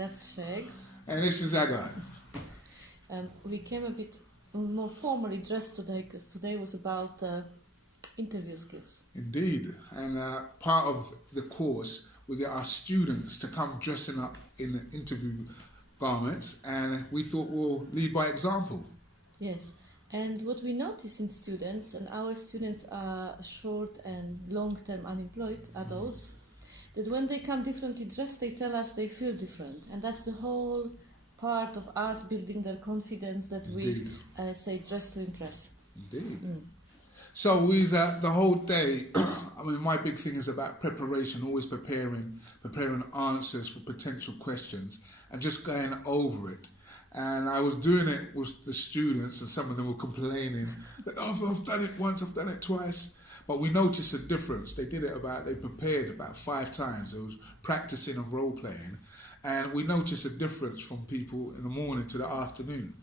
That's Shakes. And this is Aga. We came a bit more formally dressed today because today was about interview skills. Indeed. And part of the course, we get our students to come dressing up in interview garments, and we thought we'll lead by example. Yes. And what we notice in students, and our students are short and long-term unemployed adults, that when they come differently dressed, they tell us they feel different. And that's the whole part of us building their confidence that we say dress to impress. Indeed. So we the whole day, I mean, my big thing is about preparation, always preparing answers for potential questions and just going over it. And I was doing it with the students, and some of them were complaining that, oh, I've done it once, I've done it twice. But we noticed a difference. They prepared about 5 times. They was practicing of role playing. And we noticed a difference from people in the morning to the afternoon.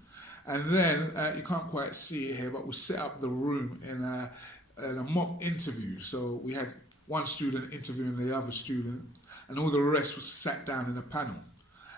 And then, you can't quite see it here, but we set up the room in a mock interview. So we had one student interviewing the other student, and all the rest was sat down in a panel.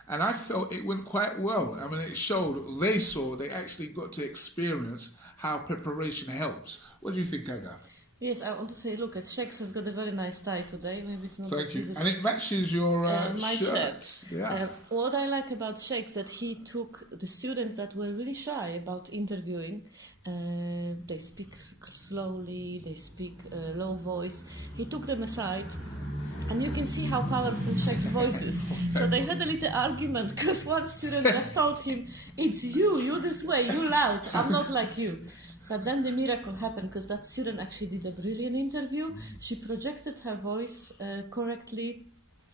And I felt it went quite well. I mean, they actually got to experience how preparation helps. What do you think, Aga? Yes, I want to say, look, Shakes has got a very nice tie today. Maybe it's not. Thank you. And it matches your my shirt. Yeah. What I like about Shakes that he took the students that were really shy about interviewing. They speak slowly, they speak low voice. He took them aside. And you can see how powerful Shakes' voice is. So they had a little argument because one student just told him, it's you this way, you loud, I'm not like you. But then the miracle happened because that student actually did a brilliant interview. She projected her voice correctly.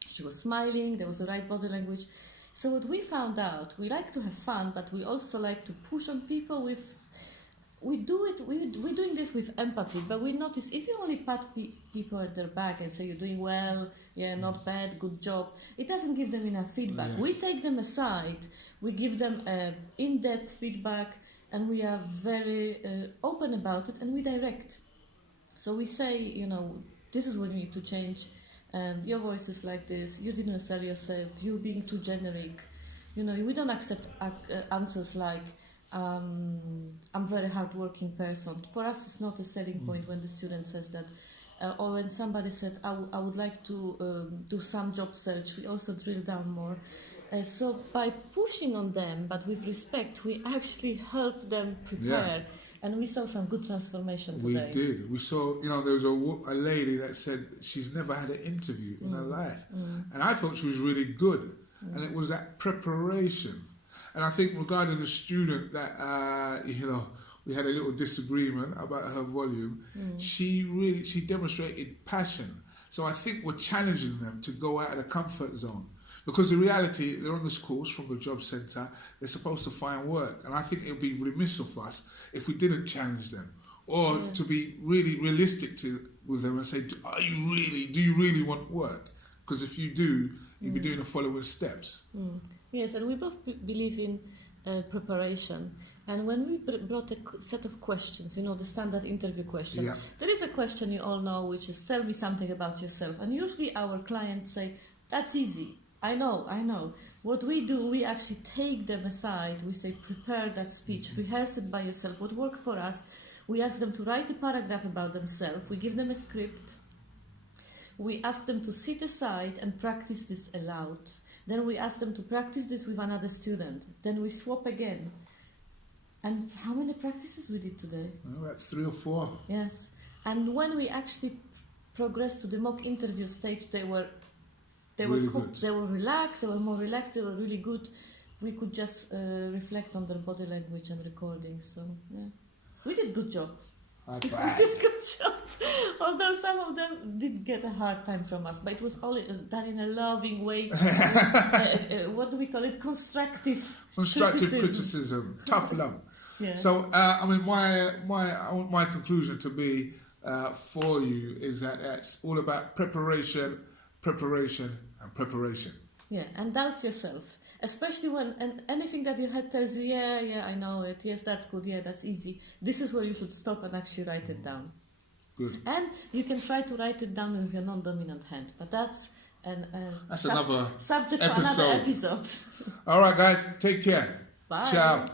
She was smiling, there was the right body language. So what we found out, we like to have fun, but we also like to push on people we're doing this with empathy, but we notice if you only pat people at their back and say you're doing well, yeah, not bad, good job, it doesn't give them enough feedback. Yes. We take them aside, we give them in-depth feedback, and we are very open about it, and we direct. So we say, this is what you need to change. Your voice is like this, you didn't sell yourself, you're being too generic. We don't accept answers like, I'm a very hard-working person. For us, it's not a selling point when the student says that. Or when somebody said, I would like to do some job search, we also drill down more. So by pushing on them, but with respect, we actually help them prepare. Yeah. And we saw some good transformation today. We did. We saw, there was a lady that said she's never had an interview in her life. And I thought she was really good. And it was that preparation. And I think regarding the student that, we had a little disagreement about her volume, she demonstrated passion. So I think we're challenging them to go out of the comfort zone. Because the reality, they're on this course from the job centre, they're supposed to find work. And I think it would be remiss of us if we didn't challenge them. Or to be really realistic with them and say, do you really want work? Because if you do, you'll be doing the following steps. Yes, and we both believe in preparation. And when we brought a set of questions, the standard interview question, there is a question you all know, which is, tell me something about yourself. And usually our clients say, that's easy. I know. What we do, we actually take them aside. We say, prepare that speech, rehearse it by yourself. What worked for us, we ask them to write a paragraph about themselves. We give them a script. We ask them to sit aside and practice this aloud. Then we ask them to practice this with another student. Then we swap again. And how many practices we did today? About 3 or 4. Yes. And when we actually progressed to the mock interview stage, they were relaxed, they were more relaxed, they were really good. We could just reflect on their body language and recording. So, yeah. We did a good job. We did a good job. Although some of them did get a hard time from us, but it was all done in a loving way. What do we call it? Constructive criticism. Tough love. Yeah. So, my conclusion to be for you is that it's all about preparation. Yeah, and doubt yourself. Especially when anything that your head tells you, yeah, I know it, yes, that's good, yeah, that's easy. This is where you should stop and actually write it down. Good. And you can try to write it down with your non-dominant hand, but that's and That's another subject for episode. another episode. All right, guys, take care. Bye. Ciao.